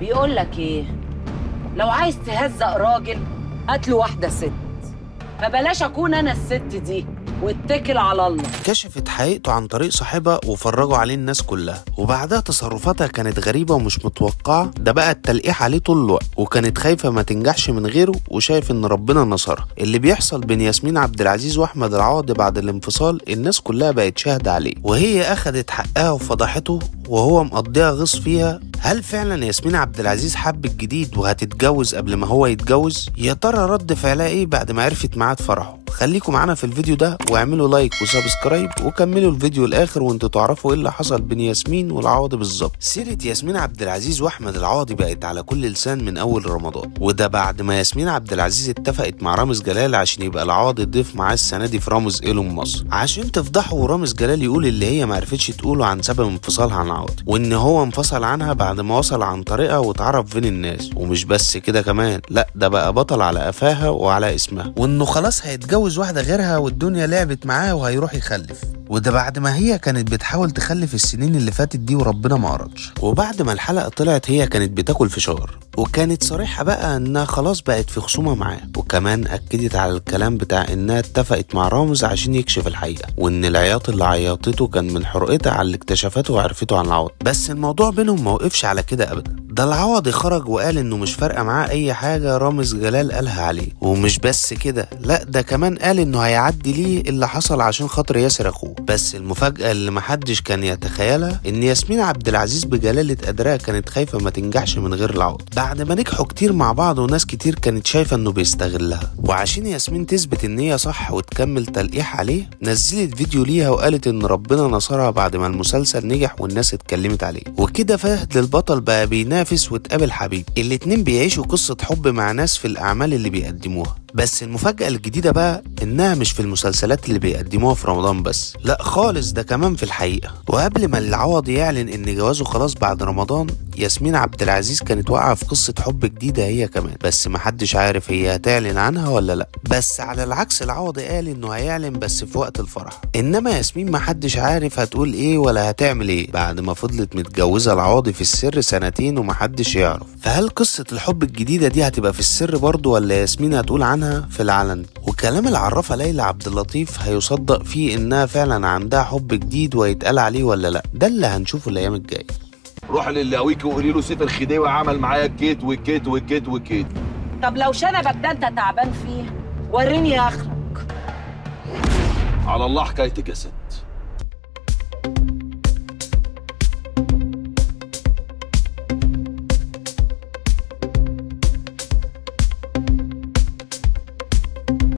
بيقول لك ايه؟ لو عايز تهزق راجل هات له واحده ست، فبلاش اكون انا الست دي واتكل على الله. كشفت حقيقته عن طريق صاحبها وفرجوا عليه الناس كلها، وبعدها تصرفاتها كانت غريبة ومش متوقعة، ده بقى التلقيح عليه طول الوقت، وكانت خايفة ما تنجحش من غيره وشايف ان ربنا نصرها. اللي بيحصل بين ياسمين عبد العزيز واحمد العوضي بعد الانفصال الناس كلها بقت شاهدة عليه، وهي اخدت حقها وفضحته وهو مقضيها غص فيها. هل فعلا ياسمين عبد العزيز حبت جديد وهتتجوز قبل ما هو يتجوز؟ يا ترى رد فعلها ايه بعد ما عرفت ميعاد فرحه؟ خليكم معانا في الفيديو ده واعملوا لايك وسبسكرايب وكملوا الفيديو الاخر وانتوا تعرفوا ايه اللي حصل بين ياسمين والعوضي بالظبط. سيرة ياسمين عبد العزيز واحمد العوضي بقت على كل لسان من اول رمضان، وده بعد ما ياسمين عبد العزيز اتفقت مع رامز جلال عشان يبقى العوضي ضيف معاه السنه دي في رامز إيلون مصر، عشان تفضحه ورامز جلال يقول اللي هي ما عرفتش تقوله عن سبب انفصالها عن العوضي، وان هو انفصل عنها بعد ما وصل عن طريقها واتعرف بين الناس. ومش بس كده كمان، لا ده بقى بطل على قفاها وعلى اسمها، وانه خلاص هيتجوز واحده غيرها والدنيا لعبت معاه وهيروح يخلف، وده بعد ما هي كانت بتحاول تخلف السنين اللي فاتت دي وربنا ما أردش. وبعد ما الحلقة طلعت هي كانت بتاكل فشار، وكانت صريحة بقى انها خلاص بقت في خصومة معاه، وكمان اكدت على الكلام بتاع انها اتفقت مع رامز عشان يكشف الحقيقة، وان العياط اللي عيطته كان من حرقتها على اللي اكتشفته وعرفته عن العوض. بس الموضوع بينهم ما وقفش على كده ابدا، ده العوضي خرج وقال انه مش فارقة معاه اي حاجة رامز جلال قالها عليه. ومش بس كده، لا ده كمان قال انه هيعدي ليه اللي حصل عشان خاطر ياسر اخوه. بس المفاجأة اللي محدش كان يتخيلها ان ياسمين عبد العزيز بجلالة قدرها كانت خايفة ما تنجحش من غير العوض، بعد ما نجحوا كتير مع بعض وناس كتير كانت شايفة انه بيستغلها. وعشان ياسمين تثبت ان هي صح وتكمل تلقيح عليه، نزلت فيديو ليها وقالت ان ربنا نصرها بعد ما المسلسل نجح والناس اتكلمت عليه. وكده فهد البطل بقى بينافس وتقابل حبيب، الاتنين بيعيشوا قصة حب مع ناس في الاعمال اللي بيقدموها. بس المفاجأة الجديدة بقى انها مش في المسلسلات اللي بيقدموها في رمضان بس، لا خالص ده كمان في الحقيقة. وقبل ما العوضي يعلن ان جوازه خلاص بعد رمضان، ياسمين عبد العزيز كانت واقعة في قصة حب جديدة هي كمان، بس محدش عارف هي هتعلن عنها ولا لا. بس على العكس العوضي قال انه هيعلن بس في وقت الفرح، انما ياسمين محدش عارف هتقول ايه ولا هتعمل ايه بعد ما فضلت متجوزة العوضي في السر سنتين ومحدش يعرف. فهل قصة الحب الجديدة دي هتبقى في السر برضه ولا ياسمين هتقول عنها في العلن؟ وكلام العرافة ليلى عبد اللطيف هيصدق فيه انها فعلا عندها حب جديد ويتقال عليه ولا لا؟ ده اللي هنشوفه الايام الجايه. روح للي قويكي وقولي له سيف الخديوي عمل معايا كيت وكيت وكيت وكيت. طب لو شنبك ده انت تعبان فيه وريني اخرك. على الله حكايتك يا ست.